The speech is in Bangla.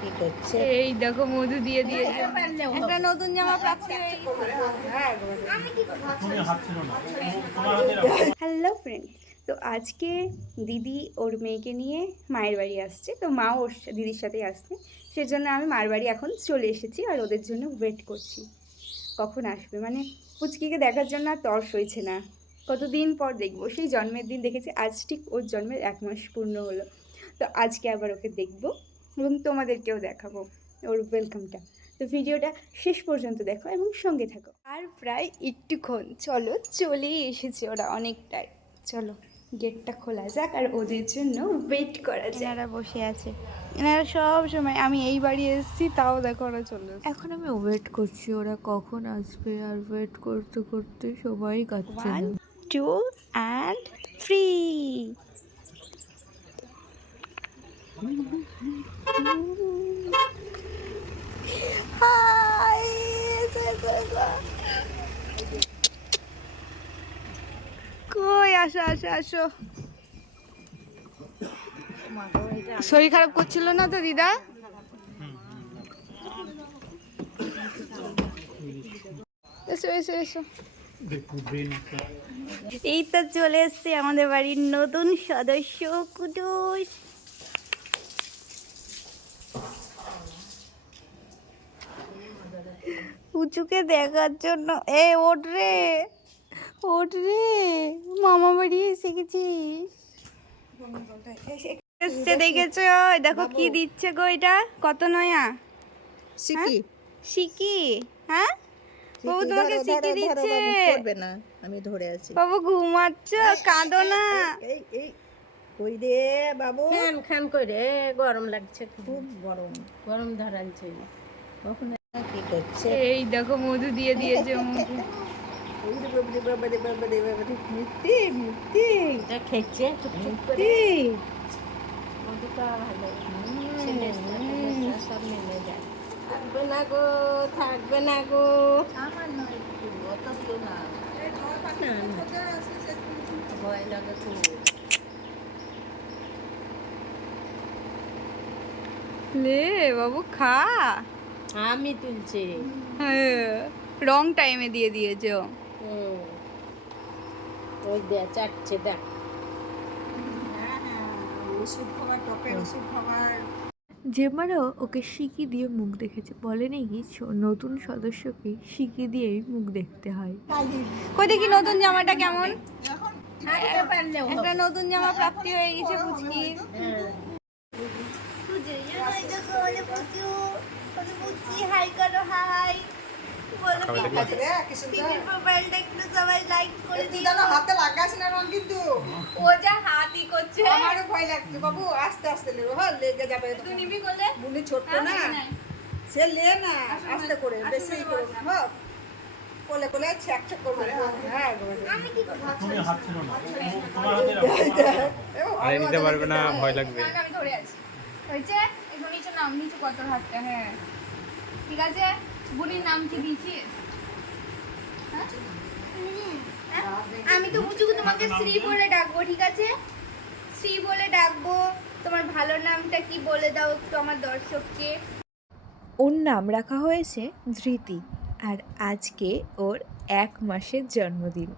কি করছে? এই দেখো মধু দিয়ে দিয়েছে, একটা নতুন জামা প্রাপ্তি হয়ে গেছে। হ্যালো ফ্রেন্ড, তো আজকে দিদি ওর মেয়েকে নিয়ে মায়ের বাড়ি আসছে, তো মা ওর দিদির সাথেই আসছে, সেজন্য আমি মায়ের বাড়ি এখন চলে এসেছি আর ওদের জন্য ওয়েট করছি কখন আসবে। মানে পুচকিকে দেখার জন্য আর তর্স হয়েছে না, কতদিন পর দেখবো। সেই জন্মের দিন দেখেছি, আজ ঠিক ওর জন্মের 1 মাস পূর্ণ হলো। তো আজকে আবার ওকে দেখবো এবং তোমাদেরকেও দেখাবো ওর ওয়েলকামটা। তো ভিডিওটা শেষ পর্যন্ত দেখো এবং সঙ্গে থাকো। আর প্রায় একটুক্ষণ, চলো চলেই এসেছে ওরা অনেকটাই। চলো গেটটা খোলা যাক আর ওদের জন্য ওয়েট করা যায়। এনারা বসে আছে, এনারা সব সময়, আমি এই বাড়ি এসেছি তাও দেখো ওরা চলে এসেছে। এখন আমি ওয়েট করছি ওরা কখন আসবে, আর ওয়েট করতে করতে সবাই কাটছে না। 1 2 and 3 হাই, কই আসো আসো আসো। শরীর খারাপ করছিল না তো দিদা? এসো এসো এসো। এই তো চলে এসছে আমাদের বাড়ির নতুন সদস্য কুটুস। উঁচুকে দেখার জন্য ওঠ রে, ওঠ রে, মামা বাড়ি এসে গেছিস। এসছে দেখেছো? দেখো কি দিচ্ছে গো, এটা কত নয়া সিকি সিকি। হ্যাঁ বাবু, তোমাকে সিকি দিচ্ছে। করবে না, আমি ধরে আছি। বাবু ঘুমাচ্ছ, কাঁদো না। এই এই কই রে বাবু? ফ্যান খান করে গরম লাগছে, খুব গরম গরম ধরাচ্ছে। কখন কি করছে? এই দেখো মধু দিয়ে দিয়েছে মুখে। ওই রে বাবারে বাবারে বাবারে বাবারে, মিষ্টি মিষ্টি এটা খেচ্ছে চুপচুপ করে। মধুটা ভালো, ছেলের সাথে মেশা সব মিলে যায়। থাকবে না গো, থাকবে না গো। সামান্য একটু, অত তো না। না না, ভয় লাগে খুব। লে বাবু খা। আমি তুলছি। রং টাইমে দিয়ে দিয়েছে ও। ওই দে চাটছে, দেখ। ওষুধ খাবার, টপের ওষুধ খাবার। জেমারও ওকে সিকি দিয়ে মুখ দেখেছে, বলেনি কি নতুন সদস্যকে সিকি দিয়েই মুখ দেখতে হয়। কই দেখি নতুন জামাটা কেমন। থাকতে পারলেও একটা নতুন জামা প্রাপ্তি হয়ে গেছে পুচকির। হাই করো, হাই বলো। প্রোফাইলটা একটু সবাই লাইক করে দিও। হাতে লাগাস না রং, কিন্তু ও যা হাতই করছে। আমারও ভয় লাগছে বাবু, আস্তে আস্তে লে, হ্যাঁ লেগে যাবে। তুই নিবি করলে বুনি ছোট না, সে লে না, আস্তে করে, বেশি করে না। হ্যাঁ কোলে কোলে ছ্যাক ছ্যাক করবে। হ্যাঁ আমি কি করব? তুমি হাত ছিল না, তোমার হাতে আরে নিতে পারবে না, ভয় লাগবে। আমি ধরে আছি। হয়েছে? একটু নিচে নাম, নিচে কত হাতটা। হ্যাঁ ঠিক আছে। বুনির নাম কি দিয়েছিস? হ্যাঁ? আমি তো উঁচু তোমাকে শ্রী বলে ডাকবো, ঠিক আছে? শ্রী বলে ডাকবো। তোমার ভালো নামটা কি বলে দাও একটু আমার দর্শককে। ওর নাম রাখা হয়েছে ধৃতি, আর আজকে ওর 1 মাসের জন্মদিন।